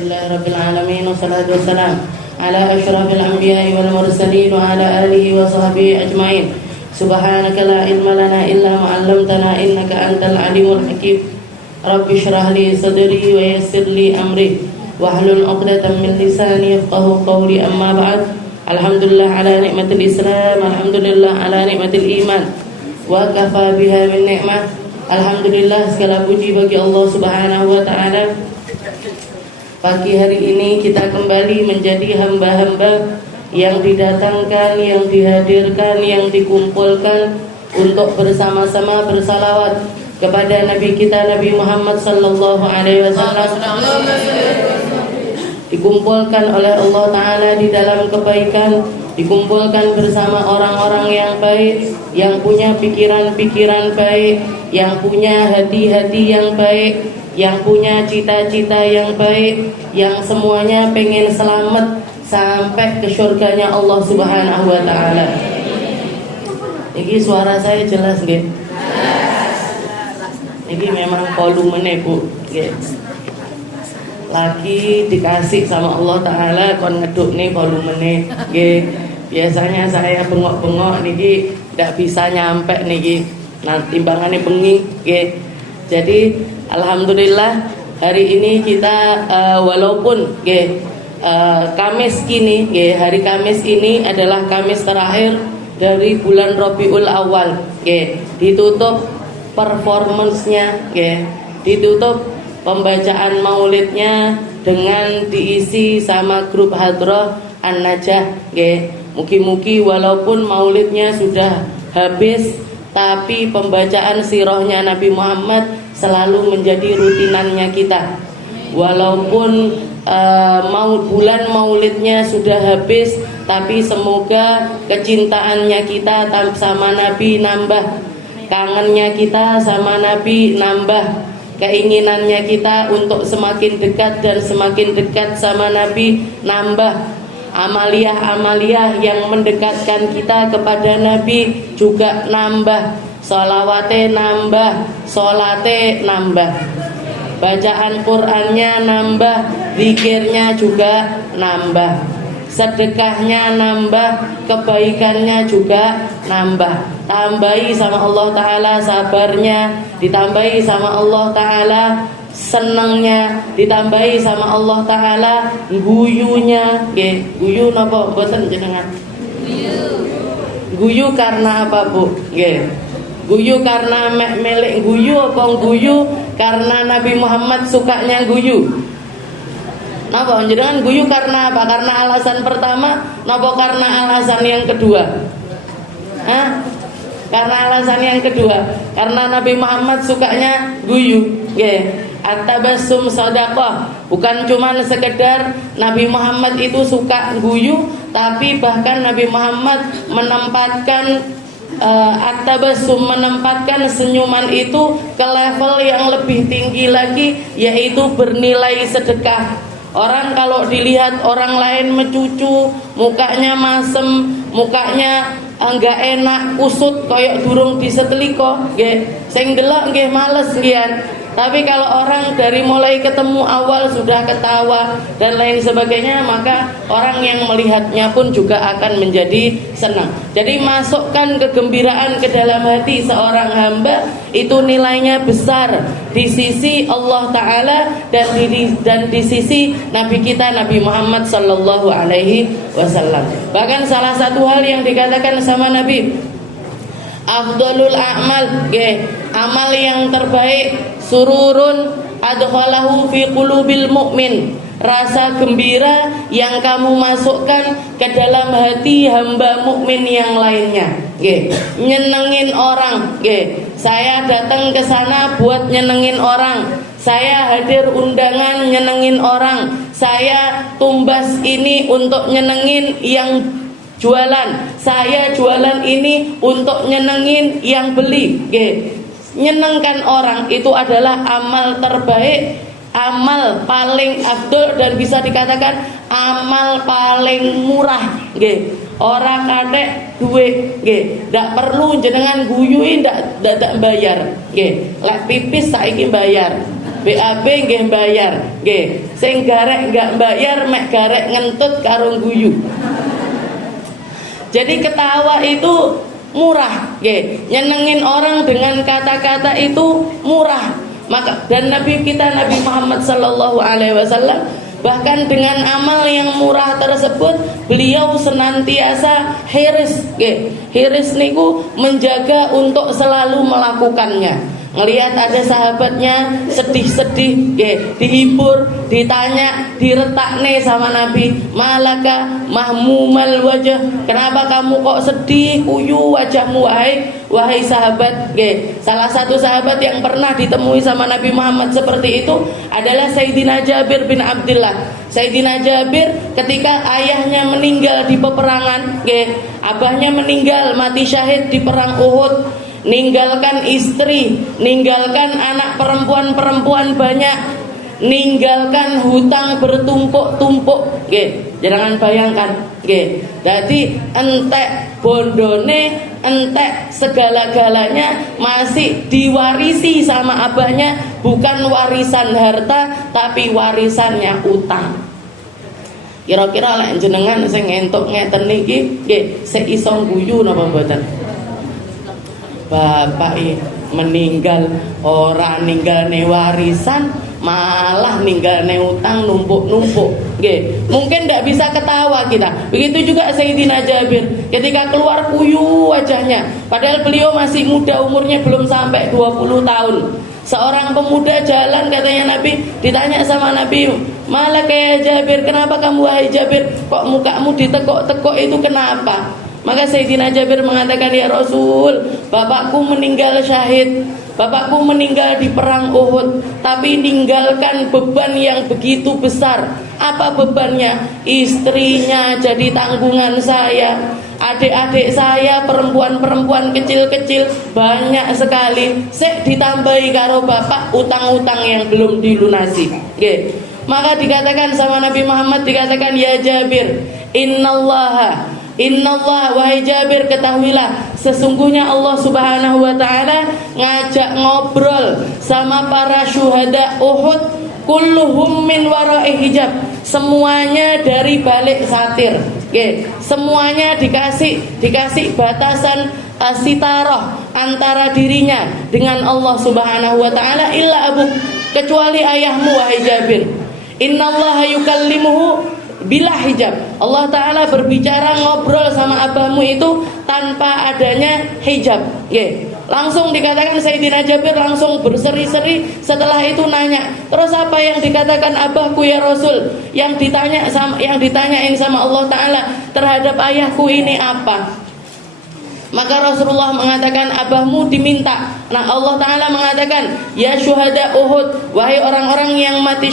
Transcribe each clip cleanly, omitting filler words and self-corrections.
Alhamdulillah Rabbil Alamin. Wassalatu wassalam ala ashrafil anbiya'i wal mursalin wa ala alihi wa sahbihi ajma'in. Subhanaka la ilma lana illa ma 'allamtana innaka antal alimul hakim. Rabbi shrah li sadri wa yassir li amri wahlul 'uqdatam min lisani yafqahu qawli. Amma ba'd. Alhamdulillah ala nikmatil Islam, alhamdulillah ala nikmatil iman. Wa kafa biha min ni'mah. Alhamdulillah, segala puji bagi Allah Subhanahu wa taala. Pagi hari ini kita kembali menjadi hamba-hamba yang didatangkan, yang dihadirkan, yang dikumpulkan untuk bersama-sama bersalawat kepada Nabi kita Nabi Muhammad sallallahu alaihi wasallam. Dikumpulkan oleh Allah Ta'ala di dalam kebaikan, dikumpulkan bersama orang-orang yang baik, yang punya pikiran-pikiran baik, yang punya hati-hati yang baik, yang punya cita-cita yang baik, yang semuanya pengen selamat sampai ke surganya Allah Subhanahu wa Ta'ala. Ini suara saya jelas nggih? Ini memang volumenya Bu, nggih. Lagi dikasih sama Allah Ta'ala kon ngeduk nih volumenya, nggih. Biasanya saya bengok-bengok niki ndak bisa nyampe niki. Nah, timbangannya bengi, nggih. Jadi alhamdulillah hari ini kita walaupun Kamis kini, hari Kamis ini adalah Kamis terakhir dari bulan Rabiul Awal, ditutup performance-nya, ditutup pembacaan maulidnya dengan diisi sama grup Hadroh An-Najah. Mugi-mugi walaupun maulidnya sudah habis, tapi pembacaan sirahnya Nabi Muhammad selalu menjadi rutinannya kita. Walaupun bulan maulidnya sudah habis, tapi semoga kecintaannya kita sama Nabi nambah, kangennya kita sama Nabi nambah, keinginannya kita untuk semakin dekat dan semakin dekat sama Nabi nambah. Amaliyah-amaliyah yang mendekatkan kita kepada Nabi juga nambah, sholawate nambah, sholate nambah, bacaan Qur'annya nambah, zikirnya juga nambah, sedekahnya nambah, kebaikannya juga nambah. Tambahi sama Allah Ta'ala sabarnya, ditambahi sama Allah Ta'ala senengnya, ditambahi sama Allah Ta'ala guyunya. Guyu napa mboten jenengan? Guyu karena apa Bu? Guyu karena melek guyu apa guyu karena Nabi Muhammad sukanya guyu? Napa jenengan guyu karena apa? Karena alasan pertama napa karena alasan yang kedua? Hah? Karena alasan yang kedua, karena Nabi Muhammad sukanya guyu. At-tabassum shadaqah. Bukan cuma sekedar Nabi Muhammad itu suka guyu, tapi bahkan Nabi Muhammad menempatkan at-tabassum, menempatkan senyuman itu ke level yang lebih tinggi lagi, yaitu bernilai sedekah. Orang kalau dilihat orang lain mencucu, mukanya masem, mukanya enggak enak, kusut koyok durung diseteliko, sing delok nggih males nggih. Tapi kalau orang dari mulai ketemu awal sudah ketawa dan lain sebagainya, maka orang yang melihatnya pun juga akan menjadi senang. Jadi masukkan kegembiraan ke dalam hati seorang hamba itu nilainya besar di sisi Allah Ta'ala dan di sisi Nabi kita Nabi Muhammad Sallallahu Alaihi Wasallam. Bahkan salah satu hal yang dikatakan sama Nabi, afdalul a'mal, amal yang terbaik, sururun adkhalahu fi qulubil mu'min, rasa gembira yang kamu masukkan ke dalam hati hamba mukmin yang lainnya. Nyenengin orang. Saya datang ke sana buat nyenengin orang. Saya hadir undangan nyenengin orang. Saya tumbas ini untuk nyenengin yang jualan. Saya jualan ini untuk nyenengin yang beli. Nyenengkan orang itu adalah amal terbaik, amal paling afdol, dan bisa dikatakan amal paling murah. Orang kadek duit, ndak perlu jenengan guyui, ndak bayar. Lek pipis saiki bayar. BAB nggih bayar. Nggih, sing garek nggak bayar mek garek ngentut karo guyu. Jadi ketawa itu murah, nyenengin orang dengan kata-kata itu murah. Maka dan Nabi kita Nabi Muhammad sallallahu alaihi wasallam bahkan dengan amal yang murah tersebut beliau senantiasa hiris, hiris niku menjaga untuk selalu melakukannya. Ngelihat ada sahabatnya sedih-sedih, dihibur, ditanya, diretakne sama Nabi, malaka mahmumal wajah, kenapa kamu kok sedih kuyu wajahmu wahai sahabat. Salah satu sahabat yang pernah ditemui sama Nabi Muhammad seperti itu adalah Sayyidina Jabir bin Abdullah. Sayyidina Jabir ketika ayahnya meninggal di peperangan, abahnya meninggal mati syahid di perang Uhud, ninggalkan istri, ninggalkan anak perempuan banyak, ninggalkan hutang bertumpuk-tumpuk. Jangan bayangkan, jadi entek bondone, entek segala-galanya masih diwarisi sama abahnya, bukan warisan harta tapi warisannya utang. Kira-kira lek jenengan sing entuk ngeten niki nggih sik iso guyu napa mboten? Bapak meninggal ora ninggalne warisan, malah ninggalne utang numpuk-numpuk. Mungkin tidak bisa ketawa kita. Begitu juga Sayyidina Jabir ketika keluar kuyu wajahnya, padahal beliau masih muda, umurnya belum sampai 20 tahun. Seorang pemuda jalan, katanya Nabi, ditanya sama Nabi, malah kayak Jabir, kenapa kamu wahai Jabir, kok mukamu ditekuk-tekuk itu kenapa? Maka Sayyidina Jabir mengatakan, ya Rasul, bapakku meninggal syahid, bapakku meninggal di perang Uhud, tapi ninggalkan beban yang begitu besar. Apa bebannya? Istrinya jadi tanggungan saya, adik-adik saya perempuan-perempuan kecil-kecil banyak sekali, sek ditambahi karo bapak utang-utang yang belum dilunasi. Maka dikatakan sama Nabi Muhammad, dikatakan, ya Jabir, Innallaha, wahai Jabir, ketahuilah sesungguhnya Allah subhanahu wa ta'ala ngajak ngobrol sama para syuhada Uhud, kulluhum min wara'i hijab, semuanya dari balik satir. Semuanya dikasih batasan sitarah antara dirinya dengan Allah subhanahu wa ta'ala, illa abuk, kecuali ayahmu wahai Jabir. Innallaha yukallimuhu bila hijab, Allah Ta'ala berbicara ngobrol sama abahmu itu tanpa adanya hijab. Langsung dikatakan Sayyidina Jabir langsung berseri-seri, setelah itu nanya, terus apa yang dikatakan abahku ya Rasul? Yang ditanyain sama Allah Ta'ala terhadap ayahku ini apa? Maka Rasulullah mengatakan, abahmu diminta. Nah, Allah Ta'ala mengatakan, ya syuhada Uhud, wahai orang-orang yang mati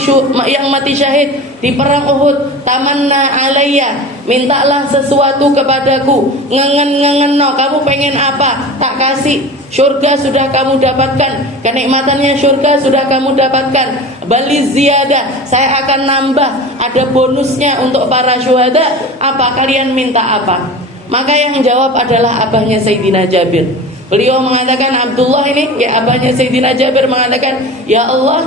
syahid di perang Uhud, tamanna alayya, mintalah sesuatu kepadaku, ngengen no, kamu pengen apa? Tak kasih. Syurga sudah kamu dapatkan, kenikmatannya syurga sudah kamu dapatkan. Bali ziyadah, saya akan nambah, ada bonusnya untuk para syuhada. Apa kalian minta apa? Maka yang jawab adalah abahnya Sayyidina Jabir. Beliau mengatakan, Abdullah ini, abahnya Sayyidina Jabir mengatakan, ya Allah,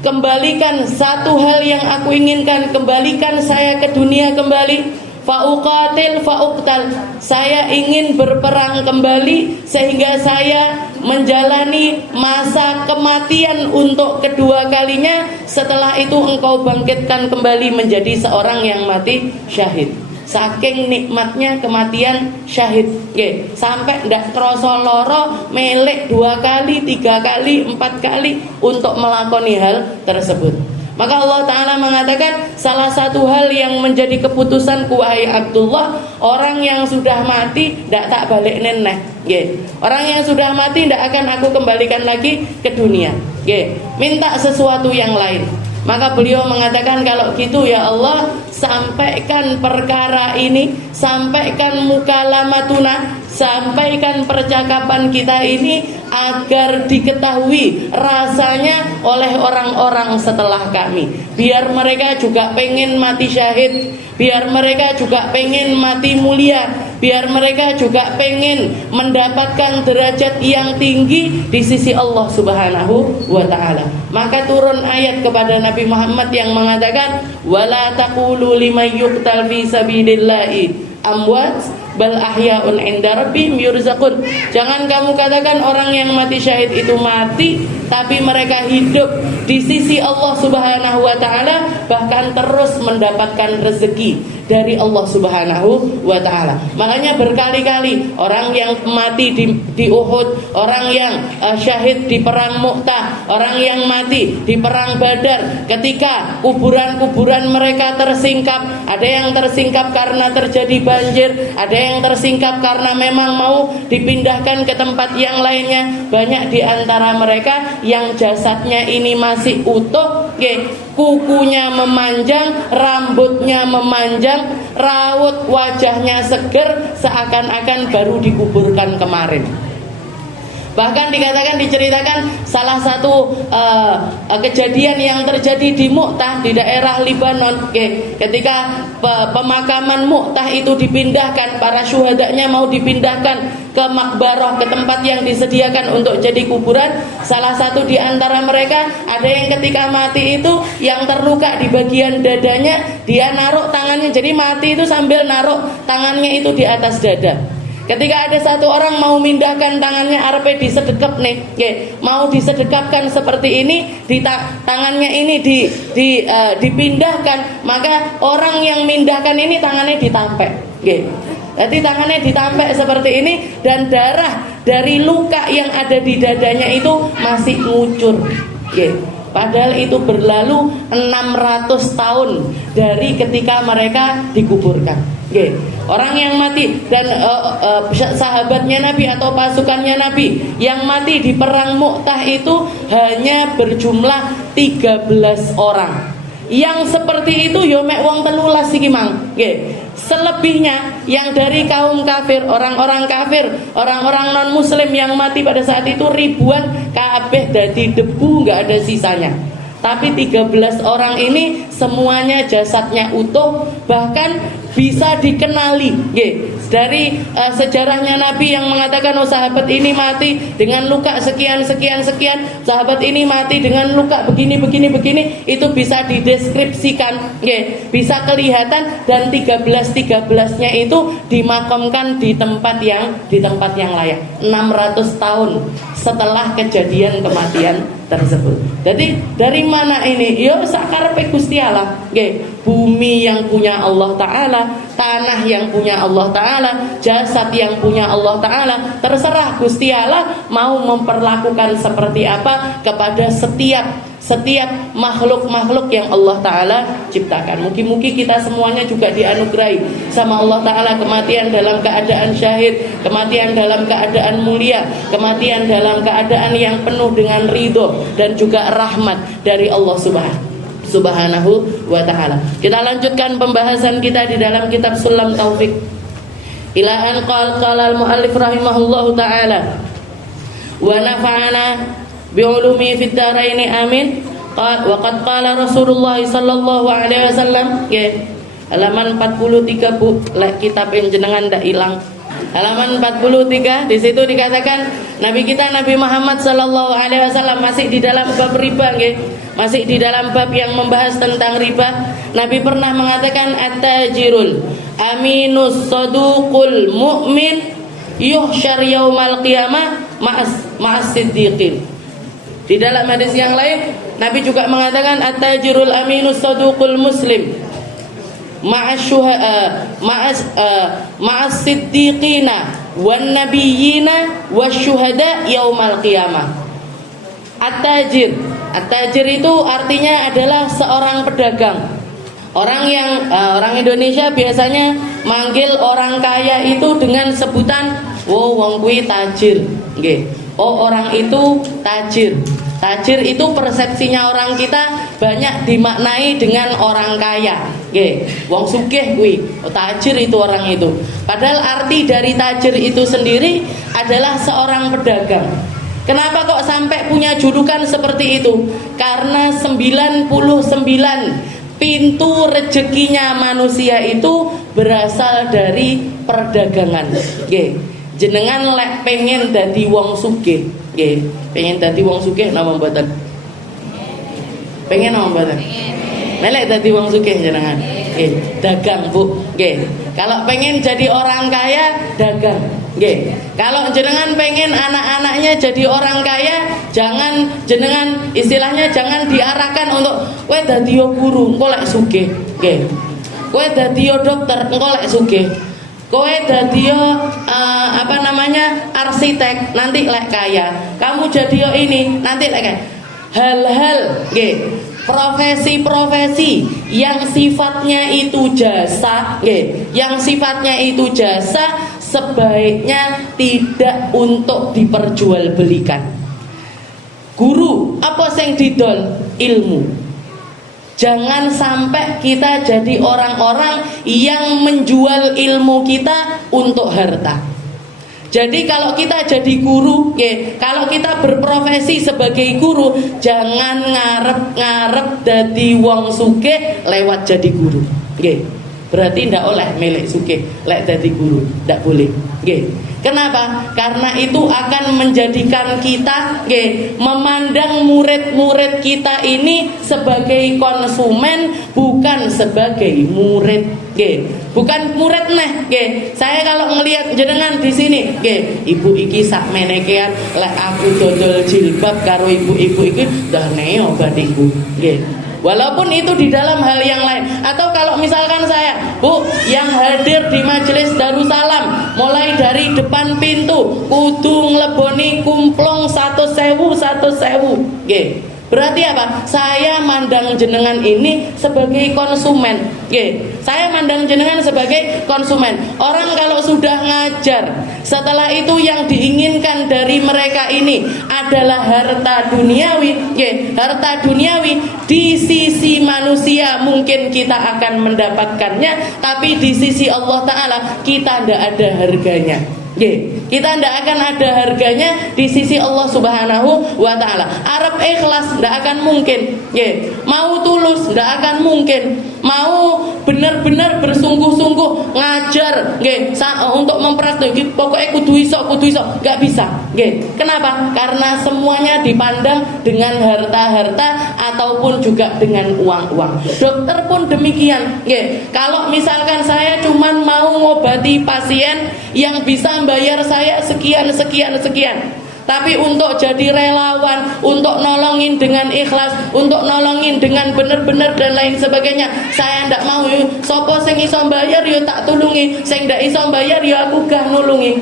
kembalikan satu hal yang aku inginkan, kembalikan saya ke dunia kembali. Fa'uqatil fa'uqtal, saya ingin berperang kembali sehingga saya menjalani masa kematian untuk kedua kalinya. Setelah itu engkau bangkitkan kembali menjadi seorang yang mati syahid. Saking nikmatnya kematian syahid, sampai ndak kroso loro, melek 2 kali, 3 kali, 4 kali untuk melakoni hal tersebut. Maka Allah Ta'ala mengatakan, salah satu hal yang menjadi keputusanku wahai Abdullah, orang yang sudah mati ndak tak balik neneh. Orang yang sudah mati ndak akan aku kembalikan lagi ke dunia. Minta sesuatu yang lain. Maka beliau mengatakan, kalau gitu ya Allah, sampaikan perkara ini, sampaikan mukalamatuna, sampaikan percakapan kita ini agar diketahui rasanya oleh orang-orang setelah kami. Biar mereka juga pengen mati syahid, biar mereka juga pengen mati mulia, biar mereka juga pengen mendapatkan derajat yang tinggi di sisi Allah Subhanahu wa taala. Maka turun ayat kepada Nabi Muhammad yang mengatakan, wala taqulu liman yuqtal fi sabilillahi amwat bal ahya'un 'inda rabbihim yurzaqun. Jangan kamu katakan orang yang mati syahid itu mati, tapi mereka hidup di sisi Allah Subhanahu wa taala, bahkan terus mendapatkan rezeki dari Allah Subhanahu wa taala. Makanya berkali-kali orang yang mati di Uhud, orang yang syahid di perang Mu'tah, orang yang mati di perang Badar, ketika kuburan-kuburan mereka tersingkap, ada yang tersingkap karena terjadi banjir, ada yang tersingkap karena memang mau dipindahkan ke tempat yang lainnya. Banyak di antara mereka yang jasadnya ini masih utuh, kukunya memanjang, rambutnya memanjang, raut wajahnya seger, seakan-akan baru dikuburkan kemarin. Bahkan diceritakan salah satu kejadian yang terjadi di Mu'tah di daerah Libanon, ketika pemakaman Mu'tah itu dipindahkan, para syuhadanya mau dipindahkan ke makbarah, ke tempat yang disediakan untuk jadi kuburan. Salah satu di antara mereka ada yang ketika mati itu yang terluka di bagian dadanya, dia naruh tangannya, jadi mati itu sambil naruh tangannya itu di atas dada. Ketika ada satu orang mau mindahkan tangannya, arepe disedekap nih, mau disedekapkan seperti ini, tangannya ini dipindahkan, maka orang yang mindahkan ini tangannya ditampek, jadi tangannya ditampek seperti ini, dan darah dari luka yang ada di dadanya itu masih ngucur, padahal itu berlalu 600 tahun dari ketika mereka dikuburkan. Orang yang mati dan sahabatnya Nabi atau pasukannya Nabi yang mati di perang Mu'tah itu hanya berjumlah 13 orang. Yang seperti itu yo mek wong 13 iki mang. Selebihnya yang dari kaum kafir, orang-orang kafir, orang-orang non muslim yang mati pada saat itu ribuan, kabeh dadi debu, enggak ada sisanya. Tapi 13 orang ini semuanya jasadnya utuh, bahkan bisa dikenali. Dari sejarahnya Nabi yang mengatakan, oh sahabat ini mati dengan luka sekian, sahabat ini mati dengan luka begini, itu bisa dideskripsikan, bisa kelihatan, dan 13-13-nya itu dimakamkan di tempat yang layak 600 tahun setelah kejadian kematian tersebut. Jadi dari mana ini? Yo sakarepe Gusti Allah, bumi yang punya Allah Ta'ala, tanah yang punya Allah Ta'ala, jasad yang punya Allah Ta'ala. Terserah Gusti Allah mau memperlakukan seperti apa kepada setiap makhluk-makhluk yang Allah Ta'ala ciptakan. Mungkin kita semuanya juga dianugerahi sama Allah Ta'ala kematian dalam keadaan syahid, kematian dalam keadaan mulia, kematian dalam keadaan yang penuh dengan ridho dan juga rahmat dari Allah Subhanahu wa ta'ala. Kita lanjutkan pembahasan kita di dalam kitab Sulam Taufik. Ila an qala al-muallif rahimahullahu ta'ala wa nafa'ana bi'ulumi fid dharaini amin. Wa qad qala Rasulullah sallallahu alaihi wasallam, halaman 43 Bu, kitab jenengan ndak ilang. Halaman 43, di situ dikatakan Nabi kita Nabi Muhammad sallallahu alaihi wasallam masih di dalam bab riba, masih di dalam bab yang membahas tentang riba. Nabi pernah mengatakan at-tajirul aminus saduqul mu'min yuhsyar yaumal qiyamah ma'as siddiqin. Di dalam hadis yang lain Nabi juga mengatakan at-tajirul aminus saduqul muslim ma'as siddiqina wan nabiyina wasyuhada yaumal qiyamah. At-tajir itu artinya adalah seorang pedagang. Orang Indonesia biasanya manggil orang kaya itu dengan sebutan wong kuwi tajir, oh orang itu tajir. Tajir itu persepsinya orang kita banyak dimaknai dengan orang kaya. Wong sugih kuwi, tajir itu orang itu. Padahal arti dari tajir itu sendiri adalah seorang pedagang. Kenapa kok sampai punya julukan seperti itu? Karena 99 pintu rezekinya manusia itu berasal dari perdagangan. Nggih. Jenengan lek pengen dadi wong sugih, nggih. Pengen dadi wong sugih napa mboten? Pengen napa mboten? Melek dadi wong sugih jenengan. Nggih, dagang, Bu. Nggih. Kalau pengen jadi orang kaya, dagang. Nggih. Kalau jenengan pengen anak-anaknya jadi orang kaya, jangan jenengan istilahnya jangan diarahkan untuk kowe dadi guru, engko lek sugih. Nggih. Kowe dadi dokter, engko lek sugih. Kowe dadi arsitek, nanti lek kaya. Kamu jadi ini, nanti lek kaya. Hal-hal, nggih. Profesi-profesi yang sifatnya itu jasa, yang sifatnya itu jasa sebaiknya tidak untuk diperjualbelikan. Guru apa sing didol? Ilmu. Jangan sampai kita jadi orang-orang yang menjual ilmu kita untuk harta. Jadi kalau kita jadi guru, kalau kita berprofesi sebagai guru, jangan ngarep-ngarep dadi wong sugih lewat jadi guru. Berarti ndak oleh milik sugih lek dadi guru, ndak boleh. Kenapa? Karena itu akan menjadikan kita memandang murid-murid kita ini sebagai konsumen, bukan sebagai murid. Bukan murid neh. Saya kalau ngelihat jenengan di sini, ibu iki sak menekean, lek aku dodol jilbab karo ibu-ibu iki dah neo bandingku. Walaupun itu di dalam hal yang lain. Atau kalau misalkan saya, Bu, yang hadir di majelis Darussalam, mulai dari depan pintu kudu ngleboni kumplong 100.000. Berarti apa? Saya mandang jenengan ini sebagai konsumen. Saya mandang jenengan sebagai konsumen. Orang kalau sudah ngajar, setelah itu yang diinginkan dari mereka ini adalah harta duniawi. Harta duniawi di sisi manusia mungkin kita akan mendapatkannya, tapi di sisi Allah Ta'ala kita tidak ada harganya. Kita tidak akan ada harganya di sisi Allah Subhanahu wa Ta'ala. Arab ikhlas tidak akan mungkin. Mau tulus tidak akan mungkin. Mau benar-benar bersungguh-sungguh ngajar untuk mempraktekkan, pokoknya kudu iso, nggak bisa. Kenapa? Karena semuanya dipandang dengan harta-harta ataupun juga dengan uang-uang. Dokter pun demikian. Kalau misalkan saya cuman mau ngobati pasien yang bisa bayar saya sekian, tapi untuk jadi relawan, untuk nolongin dengan ikhlas, untuk nolongin dengan benar-benar dan lain sebagainya, saya ndak mau. Sopo sing iso bayar yo tak tulungi, sing ndak iso bayar yo aku gak nulungi.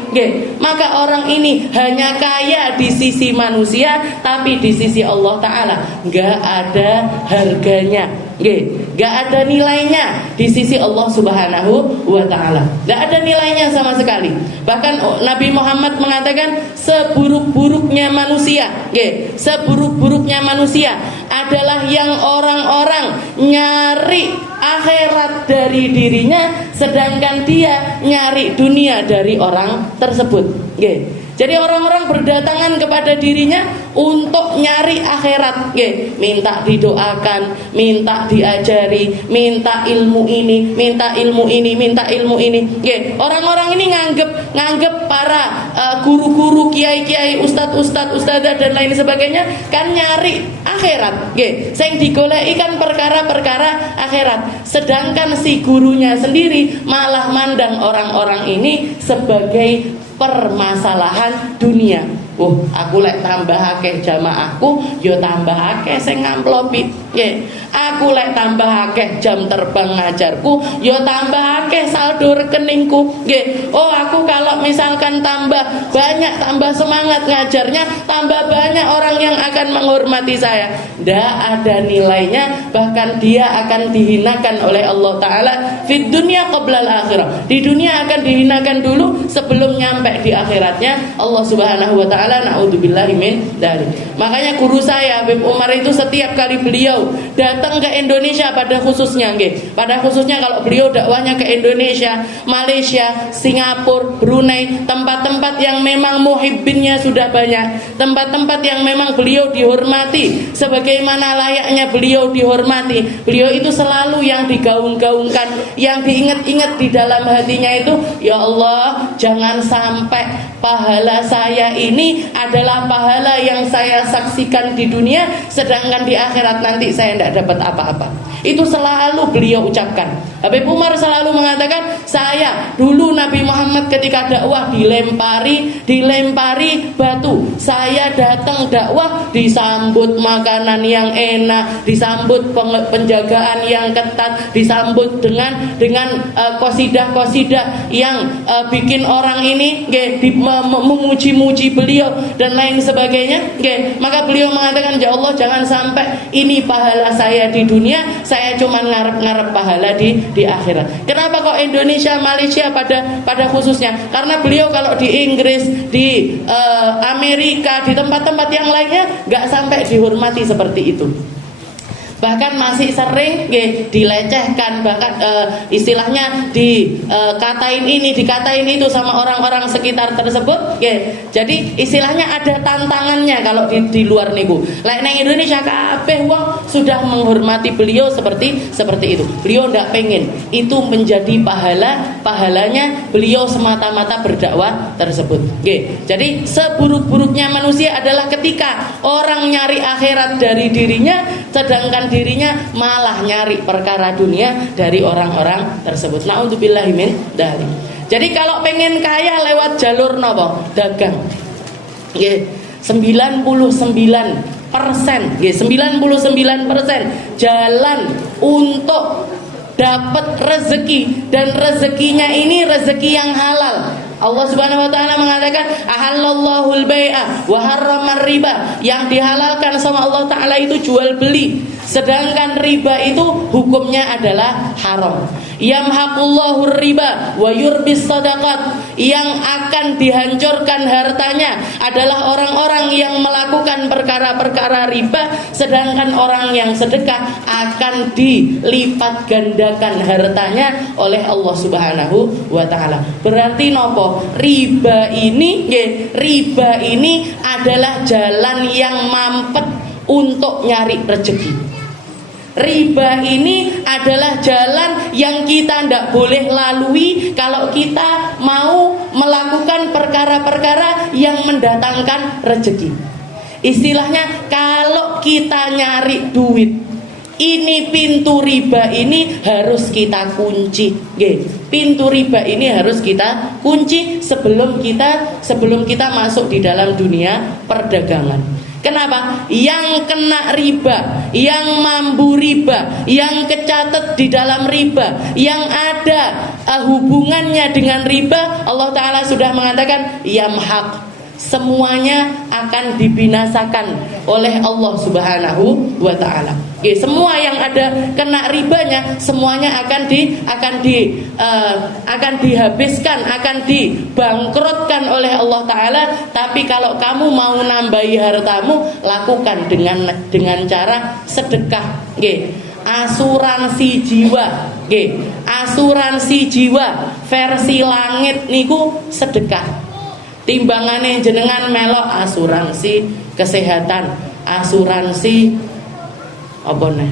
Maka orang ini hanya kaya di sisi manusia, tapi di sisi Allah Ta'ala nggak ada harganya. Gak ada nilainya di sisi Allah Subhanahu wa Ta'ala. Gak ada nilainya sama sekali. Bahkan Nabi Muhammad mengatakan seburuk-buruknya manusia, seburuk-buruknya manusia adalah yang orang-orang nyari akhirat dari dirinya, sedangkan dia nyari dunia dari orang tersebut. Jadi orang-orang berdatangan kepada dirinya untuk nyari akhirat, minta didoakan, minta diajari, minta ilmu ini, minta ilmu ini, minta ilmu ini. Orang-orang ini nganggep para guru-guru, kiai-kiai, ustad-ustad, ustadzah dan lain sebagainya kan nyari akhirat. Sing digoleki kan perkara-perkara akhirat. Sedangkan si gurunya sendiri malah mandang orang-orang ini sebagai permasalahan dunia. Aku lek tambah akeh jamaahku, yo tambah akeh sing ngamplopi. Aku lek tambah akeh jam terbang ngajarku, yo tambah akeh saldo rekeningku. Aku kalau misalkan tambah banyak, tambah semangat ngajarnya, tambah banyak orang yang akan menghormati saya. Ndak ada nilainya, bahkan dia akan dihinakan oleh Allah Ta'ala fid dunya qoblal akhirah. Di dunia akan dihinakan dulu sebelum nyampe di akhiratnya Allah Subhanahu wa Ta'ala taala, naudzubillahi min dzalik. Makanya guru saya Habib Umar itu setiap kali beliau datang ke Indonesia, pada khususnya kalau beliau dakwahnya ke Indonesia, Malaysia, Singapura, Brunei, tempat-tempat yang memang muhibbinnya sudah banyak, tempat-tempat yang memang beliau dihormati sebagaimana layaknya beliau dihormati, beliau itu selalu yang digaung-gaungkan, yang diingat-ingat di dalam hatinya itu, ya Allah, jangan sampai pahala saya ini adalah pahala yang saya saksikan di dunia, sedangkan di akhirat nanti saya tidak dapat apa-apa. Itu selalu beliau ucapkan. Habib Umar selalu mengatakan, saya dulu Nabi Muhammad ketika dakwah dilempari batu, saya datang dakwah disambut makanan yang enak, disambut penjagaan yang ketat, disambut dengan qasidah-qasidah yang bikin orang ini memuji-muji beliau dan lain sebagainya. Maka beliau mengatakan, ya Allah, jangan sampai ini pahala saya di dunia, saya cuma ngarep-ngarep pahala di akhirat. Kenapa kok Indonesia, Malaysia pada khususnya? Karena beliau kalau di Inggris, di Amerika, di tempat-tempat yang lainnya nggak sampai dihormati seperti itu. Bahkan masih sering dilecehkan, bahkan istilahnya dikatain ini, dikatain itu sama orang-orang sekitar tersebut. Jadi istilahnya ada tantangannya kalau di luar niku. Lek nang Indonesia kabeh wong sudah menghormati beliau seperti itu. Beliau ndak pengen itu menjadi pahalanya beliau semata-mata berdakwah tersebut. Jadi seburuk-buruknya manusia adalah ketika orang nyari akhirat dari dirinya, sedangkan dirinya malah nyari perkara dunia dari orang-orang tersebut. Naudzubillahi min dzalik. Jadi kalau pengen kaya lewat jalur nopo? Dagang. 99% jalan untuk dapat rezeki, dan rezekinya ini rezeki yang halal. Allah Subhanahu wa taala mengatakan, ahallallahul bai'a wa harramar riba. Yang dihalalkan sama Allah taala itu jual beli, sedangkan riba itu hukumnya adalah haram. Yamhaqullahu riba wa yurbis sadaqat. Yang akan dihancurkan hartanya adalah orang-orang yang melakukan perkara-perkara riba, sedangkan orang yang sedekah akan dilipat gandakan hartanya oleh Allah Subhanahu wa taala. Berarti nopo? Riba ini adalah jalan yang mampet untuk nyari rezeki. Riba ini adalah jalan yang kita tidak boleh lalui kalau kita mau melakukan perkara-perkara yang mendatangkan rezeki. Istilahnya, kalau kita nyari duit, ini pintu riba ini harus kita kunci. Pintu riba ini harus kita kunci sebelum kita masuk di dalam dunia perdagangan. Kenapa? Yang kena riba, yang mambu riba, yang kecatat di dalam riba, yang ada hubungannya dengan riba, Allah Ta'ala sudah mengatakan yamhaq, semuanya akan dibinasakan oleh Allah Subhanahu wa taala. Semua yang ada kena ribanya semuanya akan dihabiskan, akan dibangkrutkan oleh Allah taala. Tapi kalau kamu mau nambahi hartamu, lakukan dengan cara sedekah. Asuransi jiwa, asuransi jiwa versi langit niku sedekah. Timbangane jenengan melok asuransi kesehatan, asuransi apa nih?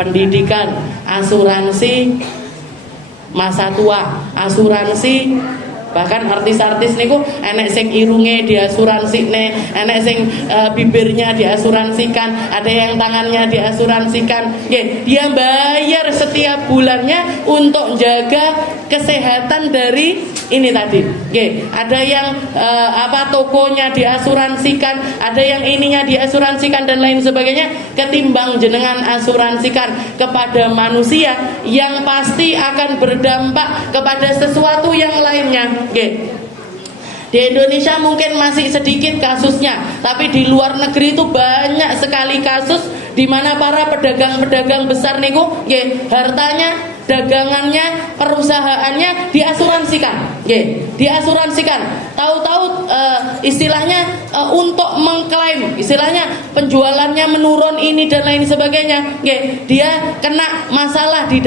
Pendidikan, asuransi masa tua, asuransi bahkan artis-artis niku enek sing irunge diasuransikne, enek sing bibirnya diasuransikan, ada yang tangannya diasuransikan. Dia bayar setiap bulannya untuk jaga kesehatan dari ini tadi. Ada yang tokonya diasuransikan, ada yang ininya diasuransikan dan lain sebagainya. Ketimbang jenengan asuransikan kepada manusia yang pasti akan berdampak kepada sesuatu yang lainnya. Di Indonesia mungkin masih sedikit kasusnya, tapi di luar negeri itu banyak sekali kasus di mana para pedagang-pedagang besar niku nggih hartanya, dagangannya, perusahaannya diasuransikan. Nggih, diasuransikan. Tahu-tahu istilahnya untuk mengklaim, istilahnya penjualannya menurun ini dan lain sebagainya. Nggih, dia kena masalah di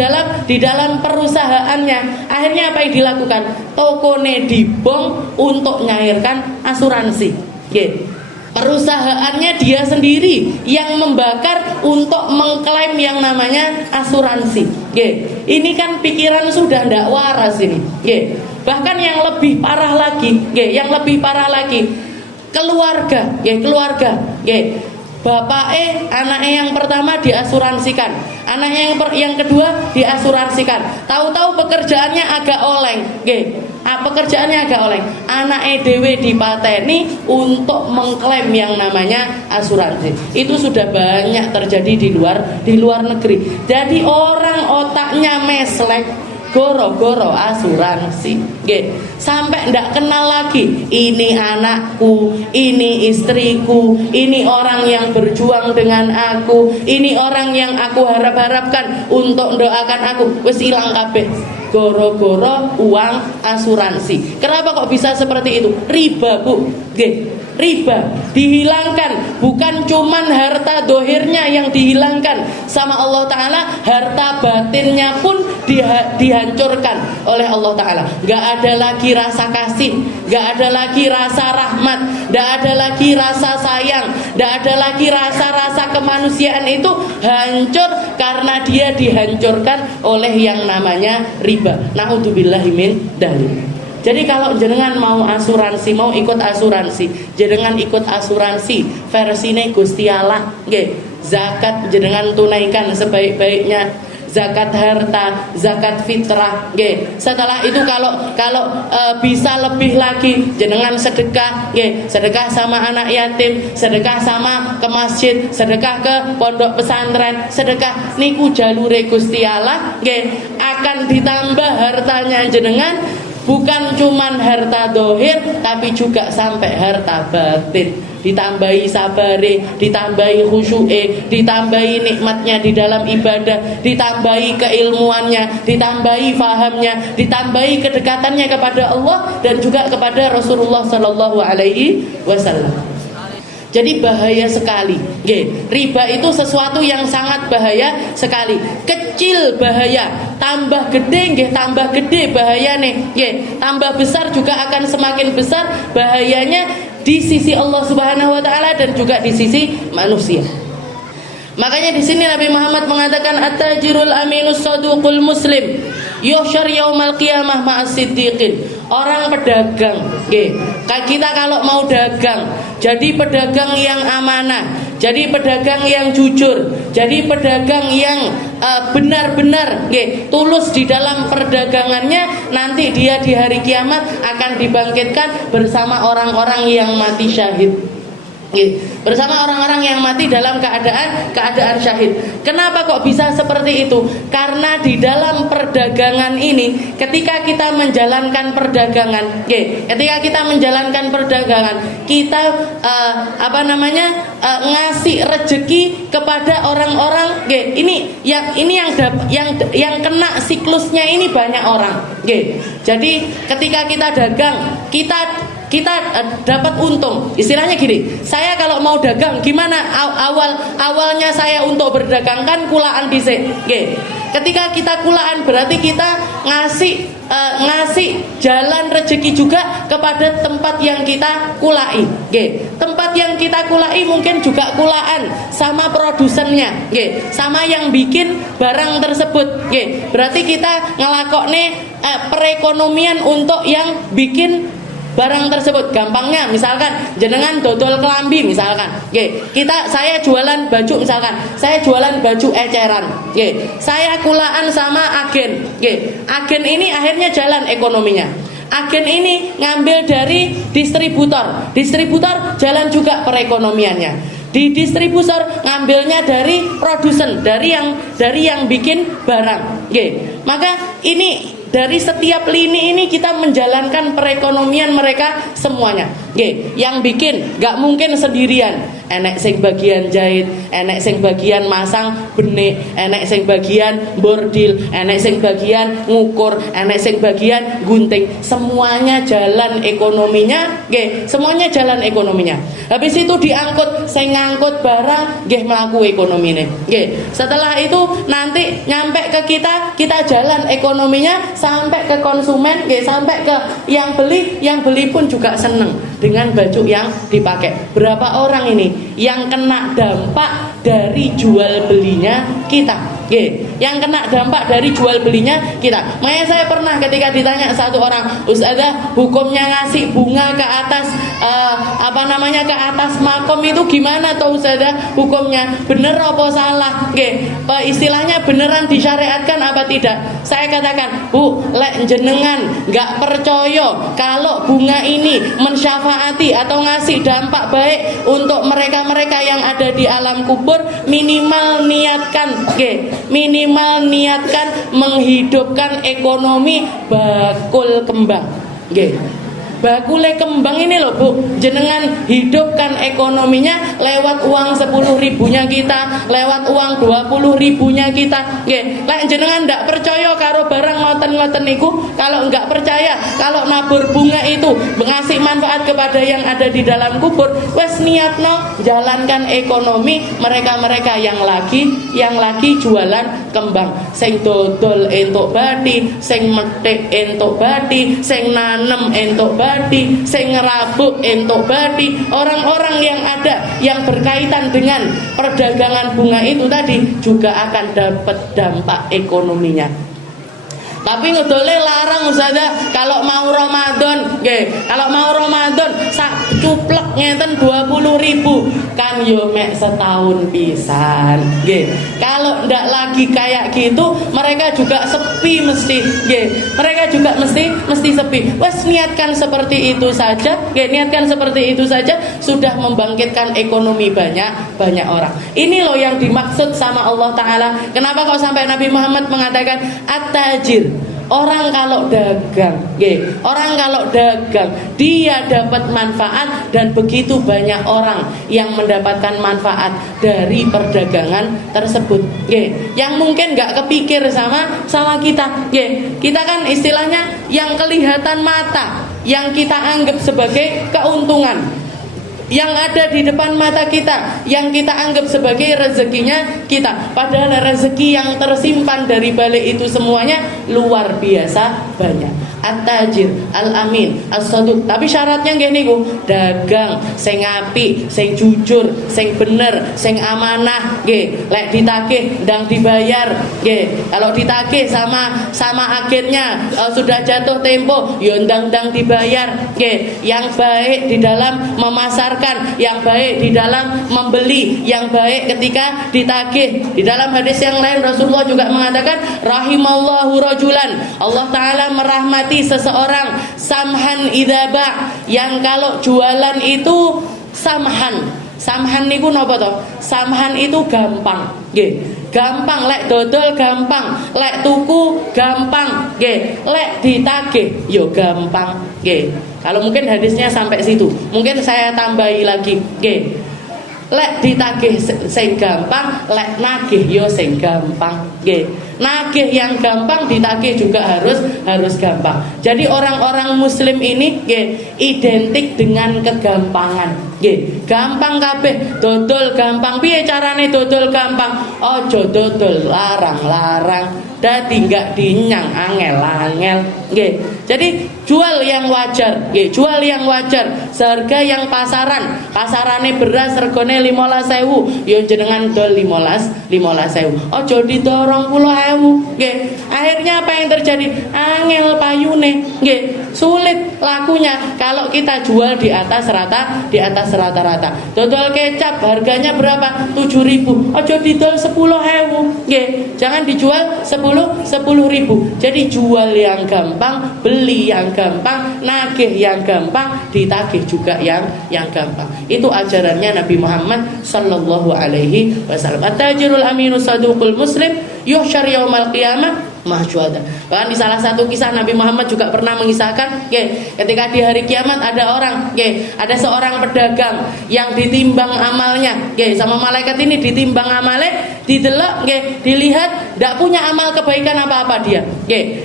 dalam perusahaannya. Akhirnya apa yang dilakukan? Tokone dibong untuk nyairkan asuransi. Nggih. Perusahaannya dia sendiri yang membakar untuk mengklaim yang namanya asuransi. Ini kan pikiran sudah ndak waras ini. Bahkan yang lebih parah lagi, keluarga. Bapaknya, anaknya yang pertama diasuransikan, anaknya yang kedua diasuransikan. Tahu-tahu pekerjaannya agak oleng, pekerjaannya agak oleng. Anaknya dewe dipateni untuk mengklaim yang namanya asuransi. Itu sudah banyak terjadi di luar negeri. Jadi orang otaknya meslek, goro-goro asuransi, sampai ndak kenal lagi ini anakku, ini istriku, ini orang yang berjuang dengan aku, ini orang yang aku harapkan untuk doakan aku, wis ilang kabeh goro-goro uang asuransi. Kenapa kok bisa seperti itu? Riba, Bu. Riba dihilangkan, bukan cuman harta dohirnya yang dihilangkan sama Allah Ta'ala, harta batinnya pun dihancurkan oleh Allah Ta'ala. Gak ada lagi rasa kasih, gak ada lagi rasa rahmat, gak ada lagi rasa sayang, gak ada lagi rasa-rasa kemanusiaan. Itu hancur karena dia dihancurkan oleh yang namanya riba. Na'udzubillahi min dzalik. Jadi kalau jenengan mau asuransi, mau ikut asuransi, jenengan ikut asuransi versine Gusti Allah, nggih. Zakat jenengan tunaikan sebaik-baiknya, zakat harta, zakat fitrah, nggih. Setelah itu kalau bisa lebih lagi jenengan sedekah, nggih. Sedekah sama anak yatim, sedekah sama ke masjid, sedekah ke pondok pesantren, sedekah niku jalure Gusti Allah, nggih. Akan ditambah hartanya jenengan. Bukan cuman harta dohir, tapi juga sampai harta batin. Ditambahi sabare, ditambahi khusyu'e, ditambahi nikmatnya di dalam ibadah, ditambahi keilmuannya, ditambahi fahamnya, ditambahi kedekatannya kepada Allah dan juga kepada Rasulullah Sallallahu Alaihi Wasallam. Jadi bahaya sekali. Riba itu sesuatu yang sangat bahaya sekali. Kecil bahaya, tambah gede, tambah gede bahayanya. Tambah besar juga akan semakin besar bahayanya di sisi Allah Subhanahu Wa Taala dan juga di sisi manusia. Makanya di sini Nabi Muhammad mengatakan at-tajirul aminus saduqul muslim yuhsyar yaumal qiyamah ma'as siddiqin. Orang pedagang, kita kalau mau dagang, jadi pedagang yang amanah, jadi pedagang yang jujur, jadi pedagang yang benar-benar tulus di dalam perdagangannya. Nanti dia di hari kiamat akan dibangkitkan bersama orang-orang yang mati syahid. Bersama orang-orang yang mati dalam keadaan syahid. Kenapa kok bisa seperti itu? Karena di dalam perdagangan ini, ketika kita menjalankan perdagangan, kita ngasih rezeki kepada orang-orang. Ini yang kena siklusnya ini banyak orang. Jadi ketika kita dagang, kita dapat untung. Istilahnya gini, saya kalau mau dagang gimana awalnya saya untuk berdagang kan kulaan dhisik. Ketika kita kulaan berarti kita ngasih jalan rezeki juga kepada tempat yang kita kulai. Tempat yang kita kulai mungkin juga kulaan sama produsennya, sama yang bikin barang tersebut. Berarti kita ngelakokne perekonomian untuk yang bikin barang tersebut. Gampangnya misalkan jenengan dodol kelambi misalkan, saya jualan baju misalkan, saya jualan baju eceran, saya kulaan sama agen, agen ini akhirnya jalan ekonominya. Agen ini ngambil dari distributor jalan juga perekonomiannya. Di distributor ngambilnya dari produsen, dari yang bikin barang. Maka ini dari setiap lini ini kita menjalankan perekonomian mereka semuanya. Nggih, yang bikin gak mungkin sendirian. Enek sing bagian jahit, enek sing bagian masang benik, enek sing bagian bordil, enek sing bagian ngukur, enek sing bagian gunting. Semuanya jalan ekonominya, nggih, semuanya jalan ekonominya. Habis itu diangkut, sing ngangkut barang nggih mlaku ekonomine. Nggih. Setelah itu nanti nyampe ke kita jalan ekonominya sampai ke konsumen, nggih, sampai ke yang beli pun juga seneng dengan baju yang dipakai. Berapa orang ini yang kena dampak dari jual belinya kita? Oke, yang kena dampak dari jual belinya kita. Makanya saya pernah ketika ditanya satu orang, Ustazah, hukumnya ngasih bunga ke atas ke atas makom itu gimana toh Ustazah? Hukumnya bener apa salah? Oke, istilahnya beneran disyariatkan apa tidak? Saya katakan, Bu, lek jenengan nggak percaya kalau bunga ini mensyafaati atau ngasih dampak baik untuk mereka-mereka yang ada di alam kubur, minimal niatkan menghidupkan ekonomi bakul kembang. Bakule kembang ini loh Bu, jenengan hidupkan ekonominya lewat uang 10.000-nya kita, lewat uang 20.000-nya kita. Nggih, lek jenengan ndak percaya karo barang ngoten-ngoten niku, kalau nggak percaya kalau nabur bunga itu ngasih manfaat kepada yang ada di dalam kubur, wes niatno jalankan ekonomi mereka-mereka yang lagi jualan kembang, sing dodol entuk bathi, sing metik entuk bathi, sing nanem entuk bathi, sing ngerabuk entuk bathi. Orang-orang yang ada yang berkaitan dengan perdagangan bunga itu tadi juga akan dapat dampak ekonominya. Tapi ngedole larang Ustazah kalau mau Ramadan, nggih. Kalau mau Ramadan sak cuplek ngeten 20.000 kan yo mek setahun pisan, nggih. Kalau ndak lagi kayak gitu, mereka juga sepi mesti, nggih. Mereka juga mesti sepi. Wes niatkan seperti itu saja, nggih, niatkan seperti itu saja sudah membangkitkan ekonomi banyak orang. Ini loh yang dimaksud sama Allah Taala. Kenapa kok sampai Nabi Muhammad mengatakan at-tajir? Orang kalau dagang, dia dapat manfaat, dan begitu banyak orang yang mendapatkan manfaat dari perdagangan tersebut. Yang mungkin nggak kepikir sama kita. Kita kan istilahnya yang kelihatan mata, yang kita anggap sebagai keuntungan, yang ada di depan mata kita, yang kita anggap sebagai rezekinya kita. Padahal rezeki yang tersimpan dari balik itu semuanya luar biasa banyak. At-tajir, al-amin, as-saduq. Tapi syaratnya nggih niku, dagang sing apik, sing jujur, sing bener, sing amanah, nggih. Lek ditagih ndang dibayar, nggih. Kalau ditagih sama agennya sudah jatuh tempo, ya ndang dibayar, nggih. Yang baik di dalam memasarkan, yang baik di dalam membeli, yang baik ketika ditagih. Di dalam hadis yang lain Rasulullah juga mengatakan, rahimallahu rajulan, Allah Ta'ala merahmati seseorang samhan idza ba', yang kalau jualan itu samhan niku napa to? Samhan itu gampang, nggih. Gampang, lek dodol gampang, lek tuku gampang, nggih. Lek ditagih yo gampang, nggih. Kalau mungkin hadisnya sampai situ, mungkin saya tambahi lagi, nggih. Lek ditagih sing gampang, lek nagih yo sing gampang, nggih. Nagih yang gampang, ditagih juga harus gampang. Jadi orang-orang muslim ini nggih identik dengan kegampangan, nggih. Gampang kabeh, dodol gampang. Piye carane dodol gampang? Ojo dodol larang-larang, dadi enggak dinyang angel-angel, nggih. Jadi jual yang wajar, nggih, jual yang wajar, seharga yang pasarane beras regane 15.000, ya jenengan dol 15.000. Ojo didorong 20.000, nggih. Akhirnya apa yang terjadi? Angel payune, nggih. Sulit lakunya kalau kita jual di atas rata-rata. Dodol kecap harganya berapa? 7.000. Ojo didol 10.000, nggih. Jangan dijual 10.000. Jadi jual yang gampang, beli yang gampang, nagih yang gampang, ditagih juga yang gampang. Itu ajarannya Nabi Muhammad sallallahu alaihi wasallam. At-tajirul aminu saduqul muslim yuhsyar yaumal qiyamah mahsyuhada. Bahkan di salah satu kisah Nabi Muhammad juga pernah mengisahkan, ketika di hari kiamat ada orang, ada seorang pedagang yang ditimbang amalnya, sama malaikat ini ditimbang amalnya, didelok, dilihat, tidak punya amal kebaikan apa-apa dia.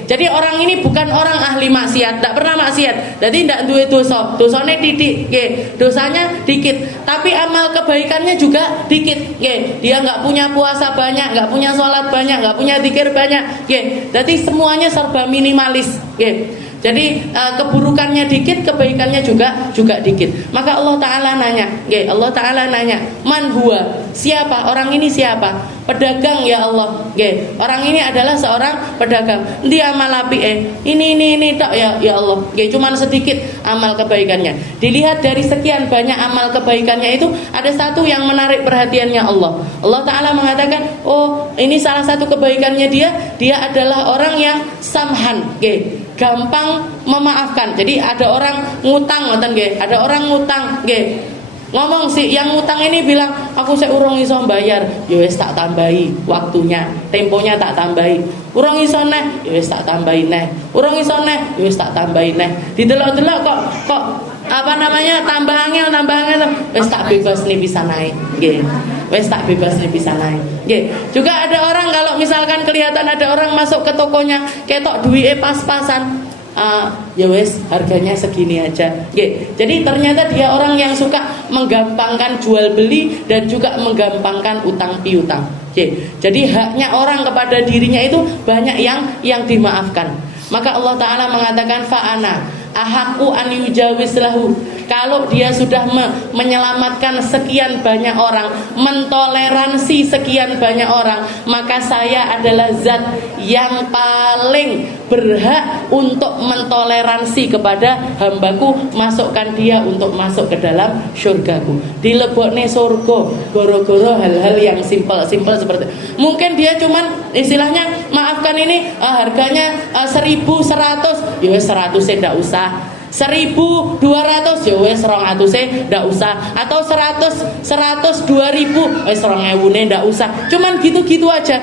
Jadi orang ini bukan orang ahli maksiat, tidak pernah maksiat, jadi tidak duwe dosa, dosanya titik, dosanya dikit, tapi amal kebaikannya juga dikit. Dia nggak punya puasa banyak, nggak punya sholat banyak, nggak punya zikir banyak. Jadi semuanya serba minimalis. Jadi keburukannya dikit, kebaikannya juga dikit. Maka Allah Ta'ala nanya, Allah Ta'ala nanya, man huwa, siapa orang ini, siapa? Pedagang ya Allah. Orang ini adalah seorang pedagang. Dia amal api, ini tak ya Allah. Cuman sedikit amal kebaikannya. Dilihat dari sekian banyak amal kebaikannya itu, ada satu yang menarik perhatiannya Allah. Allah Ta'ala mengatakan, oh ini salah satu kebaikannya dia adalah orang yang samhan, gampang memaafkan. Jadi ada orang ngutang, ada orang ngutang, ngomong sih yang ngutang ini bilang, aku saya urung iso bayar, ya wis tak tambahi waktunya, temponya tak tambahi. Urung iso neh, ya wis tak tambahi neh. Urung iso neh, ya wis tak tambahi neh. Didelok-delok kok apa namanya tambah angel, wis tak bebas nih bisa naik, wis tak bebas nih bisa naik. Juga ada orang kalau misalkan kelihatan ada orang masuk ke tokonya, ketok duitnya pas-pasan, ya wes harganya segini aja. Jadi ternyata dia orang yang suka menggampangkan jual beli dan juga menggampangkan utang piutang. Jadi haknya orang kepada dirinya itu banyak yang dimaafkan. Maka Allah Ta'ala mengatakan fa'ana ahaku an yujawiz lahu. Kalau dia sudah menyelamatkan sekian banyak orang, mentoleransi sekian banyak orang, maka saya adalah zat yang paling berhak untuk mentoleransi kepada hambaku, masukkan dia untuk masuk ke dalam surgaku. Dilebokne surga goro-goro hal-hal yang simpel-simpel seperti itu. Mungkin dia cuman istilahnya maafkan ini harganya 1.100, ya 100 tidak usah. 1.200 ya wes 200 ndak usah, atau 100 2.000 wes 2.000 ndak usah, cuman gitu-gitu aja.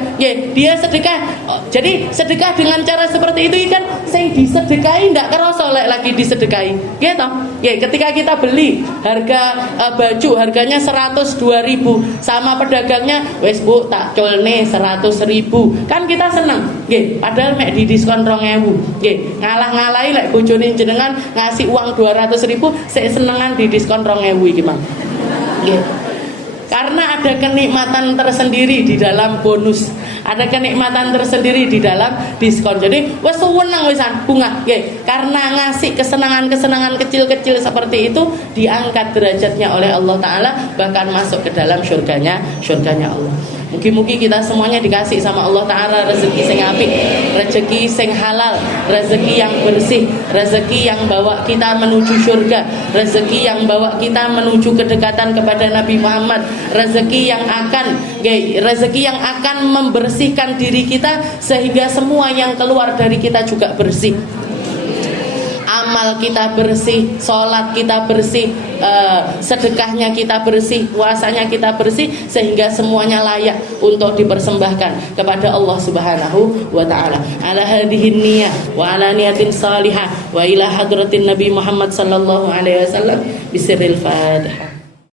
Dia sedekah. Jadi sedekah dengan cara seperti itu kan sing disedekahi ndak kerasa lagi disedekahi, gitu. Ketika kita beli harga baju harganya 102.000 sama pedagangnya, wes Bu tak colne 100.000, kan kita seneng. Padahal mek di diskon 2.000. Ngalah-ngalahi lek bojone jenengan ngasih uang 200.000, saya senengan di diskon 2.000 gimana? Karena ada kenikmatan tersendiri di dalam bonus, ada kenikmatan tersendiri di dalam diskon. Jadi wes seneng wisan bunga, karena ngasih kesenangan-kesenangan kecil-kecil seperti itu diangkat derajatnya oleh Allah Ta'ala, bahkan masuk ke dalam surganya Allah. Mugi-mugi kita semuanya dikasih sama Allah Ta'ala rezeki sing apik, rezeki sing halal, rezeki yang bersih, rezeki yang bawa kita menuju surga, rezeki yang bawa kita menuju kedekatan kepada Nabi Muhammad, rezeki yang akan membersihkan diri kita sehingga semua yang keluar dari kita juga bersih. Amal kita bersih, sholat kita bersih, sedekahnya kita bersih, puasanya kita bersih, sehingga semuanya layak untuk dipersembahkan kepada Allah Subhanahu wa Ta'ala. Ala hadhihi niyah wa ala niyatin salihah wa ila hadratin Nabi Muhammad sallallahu alaihi wasallam bisirril Fatihah.